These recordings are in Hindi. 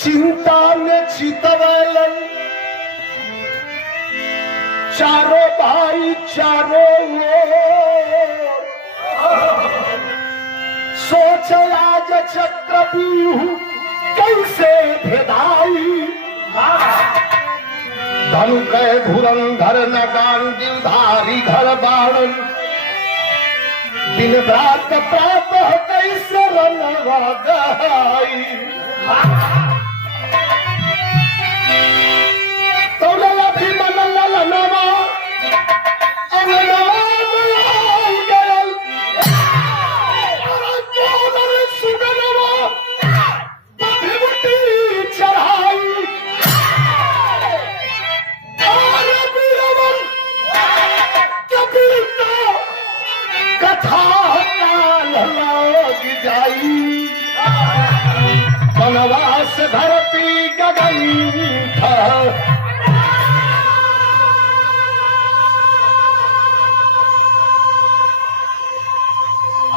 चिंता में चितवलन चारों भाई चारों ओर। सोच आज चक्रव्यूह कैसे भेदाई। धन कै धुरंधर नगान दिलधारी घर बाणन। दिन रात प्रातः कैसे रनवा गहाई। वनवास धरती गगन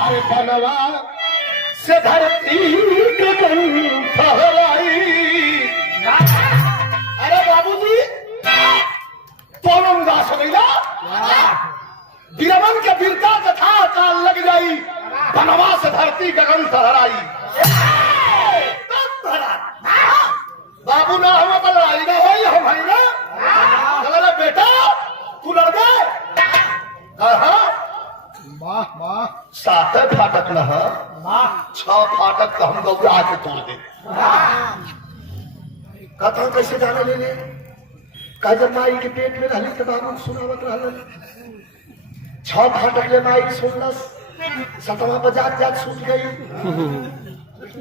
अरे वनवास धरती गगन फहराई। अरे बाबूजी तोरण दास भैया वीरवन के वीरता कथा काल लग जाई। वनवास धरती गगन फहराई। बाबू ना हम लड़ाई ना भाई हम भाई ना चला बेटा तू लड़ गए। वाह वाह सात फाटक न छह फाटक तो हम गौरा के तोड़ दे। कथा कैसे जाने लेने कहा जब माई के पेट में रहली तो बाबू सुनावत रहल। छह फाटक ले माई सुनलस। सतवा बजात जात सूझ गई।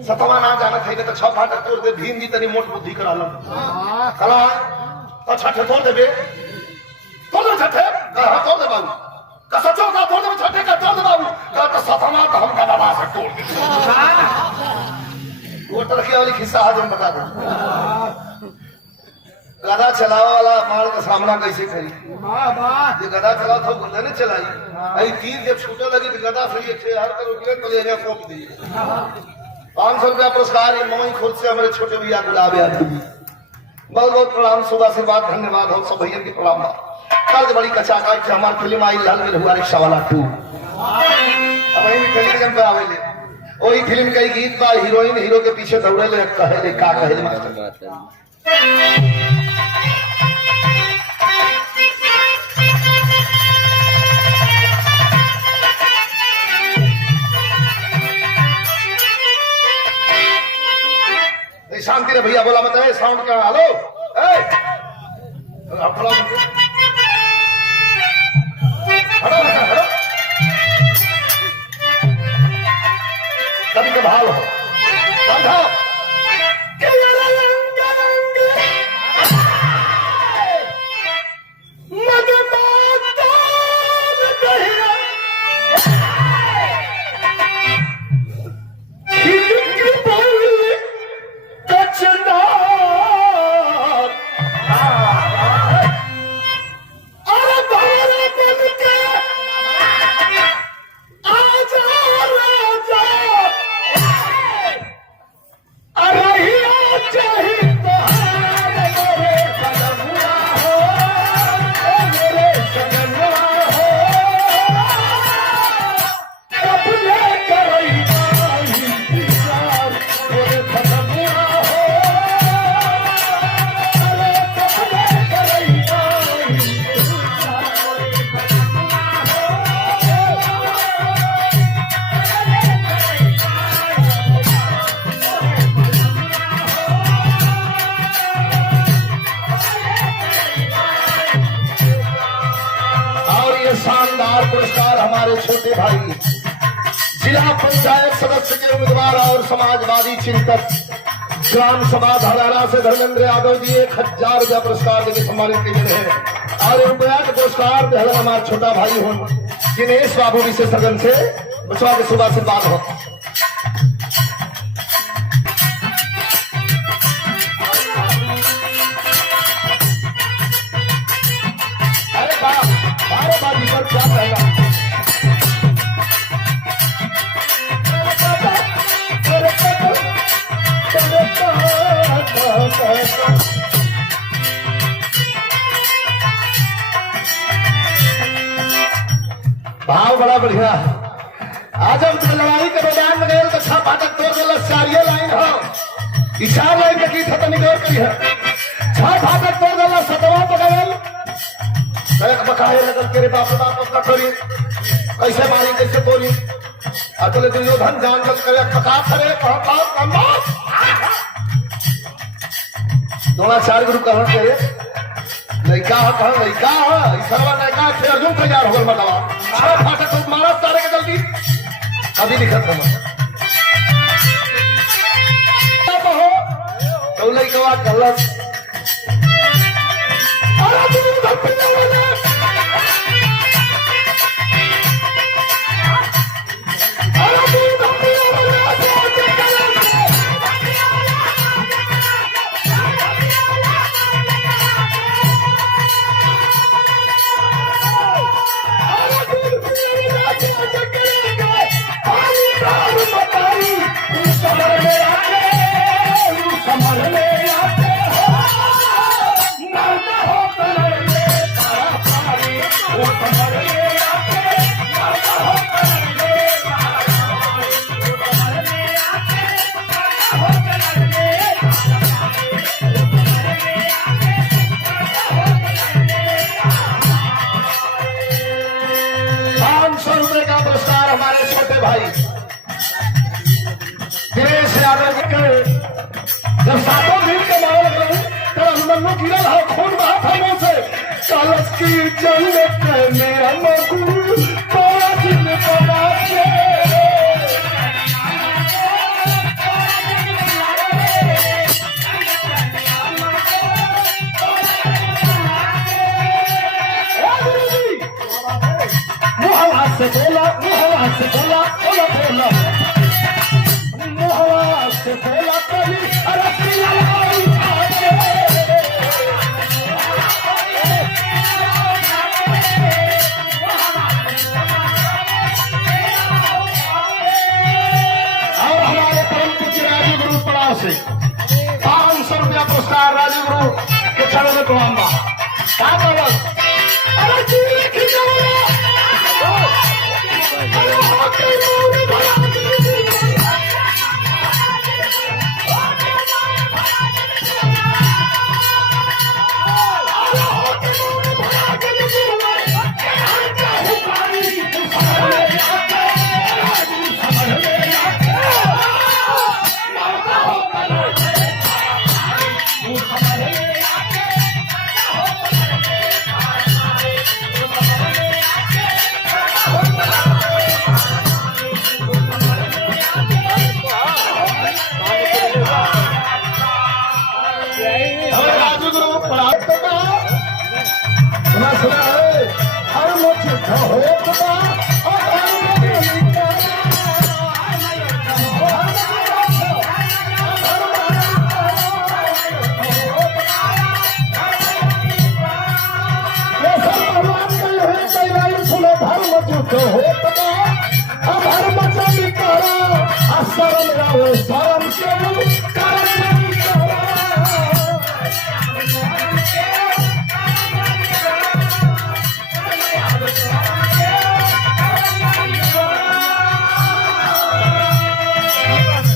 सतवा ना जाना थे तो छह फाटक तोड़ दे। भीम जी तनी मोट बुद्धि करा लो कला तो छठे तोड़ देबे। तोड़ दे छठे कहा तोड़ दे बाबू का सचो का तोड़ दे। छठे का तोड़ दे बाबू का तो सतवा तो हम गदा से तोड़ दे। वो तरक्की वाली किस्सा आज हम बता दो। गदा चलावा वाला माल का सामना कैसे करी। ये गदा चलाओ तो गुंडा ने चलाई। आई तीर जब छूटे लगी तो गदा से ये थे हर करो तो ले कोप दी। 500 रुपया पुरस्कार ये मोई खुद से हमारे छोटे भैया गुलाब यादव जी बहुत बहुत प्रणाम। सुबह से बात धन्यवाद हो सब भैया की प्रणाम। कल बड़ी कचा का हमारी फिल्म आई लाल में हुआ रिक्शा वाला 2। अब वही टेलीविजन पे आवे ले वही फिल्म का गीत बा। हीरोइन हीरो के पीछे दौड़े ले कहे ले का कहे मास्टर। शांति रे भैया बोला मत है साउंड का। हेलो कभी के भाव हो समझो। शानदार पुरस्कार हमारे छोटे भाई जिला पंचायत सदस्य के उम्मीदवार और समाजवादी चिंतक ग्राम सभा धरारा से धर्मेंद्र यादव जी 1000 रुपया पुरस्कार देकर सम्मानित किए गए हैं। और रुपया के पुरस्कार दे हमारे छोटा भाई हो दिनेश बाबू विशेष सदन से बचवा के सुबह से बात हो। क्या कहेगा बड़ा बढ़िया। आज हम लड़ाई के मैदान में गए तो छह फाटक तोड़ दिल, चारिये लाइन हो, चार लाइन के गीत खत्म नहीं करी है। छह फाटक तोड़ दिल, सतवा पकड़ल, बकाए लगल तेरे बाप अपना करी, कैसे मारी कैसे तोड़ी। अतले दुर्योधन जान जल करे पका करे द्रोणाचार्य गुरु कहन करे लड़का है, कहन लड़का है, सर्वा लड़का से अर्जुन तैयार हो गल बतावा। छह फाटक तो मारा सारे के जल्दी अभी लिखत हम तो लड़का गलत जब सातों भीड़ के मारे लगे तब अभिमन्यु गिरल है, खून बहा था मुंह से। कलश की जन्नत मेरा मधु तोरा दिन बना के मुहवा से बोला, मुहवा से बोला, बोला बोला मुहवा से बोला कभी से 500 रुपया पुरस्कार राजू गुरु के चरण में कहूंगा।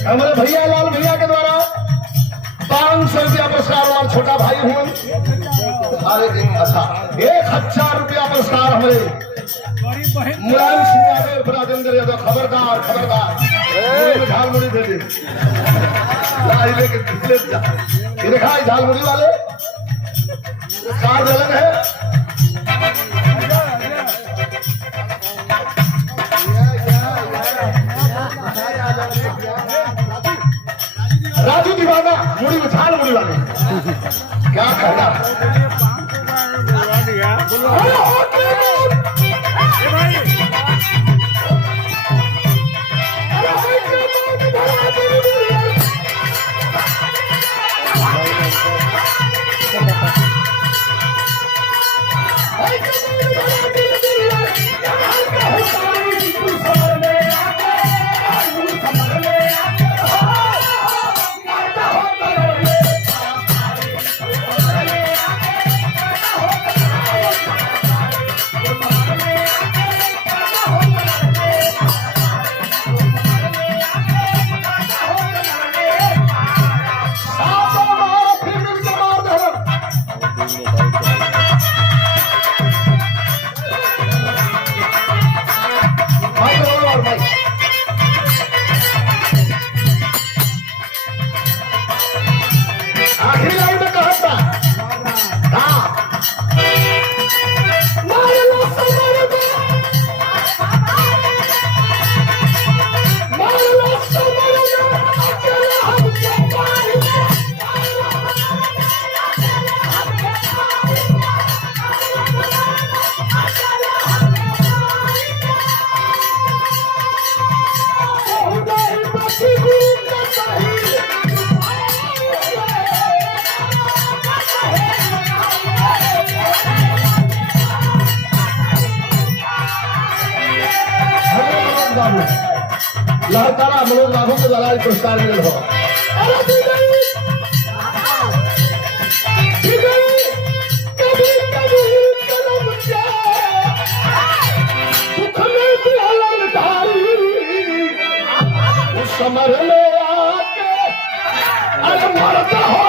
हमारे भैया लाल भैया के द्वारा 500 रुपया पुरस्कार और छोटा भाई हूँ। अच्छा 1000 रुपया पुरस्कार हमारे मुलायम सिंह यादव, राजेंद्र यादव। खबरदार खबरदार झालमुड़ी दे दे देखा झालमुड़ी वाले कार्ड अलग है। राजू दीवाना मुड़ी में झाल मुड़ी वाले क्या कहना लहतारा मनोज बाबू के द्वारा पुरस्कार मिल हो कभी कभी कलम के सुख में भी अलंकारी उस समर में आके अरे मरता हो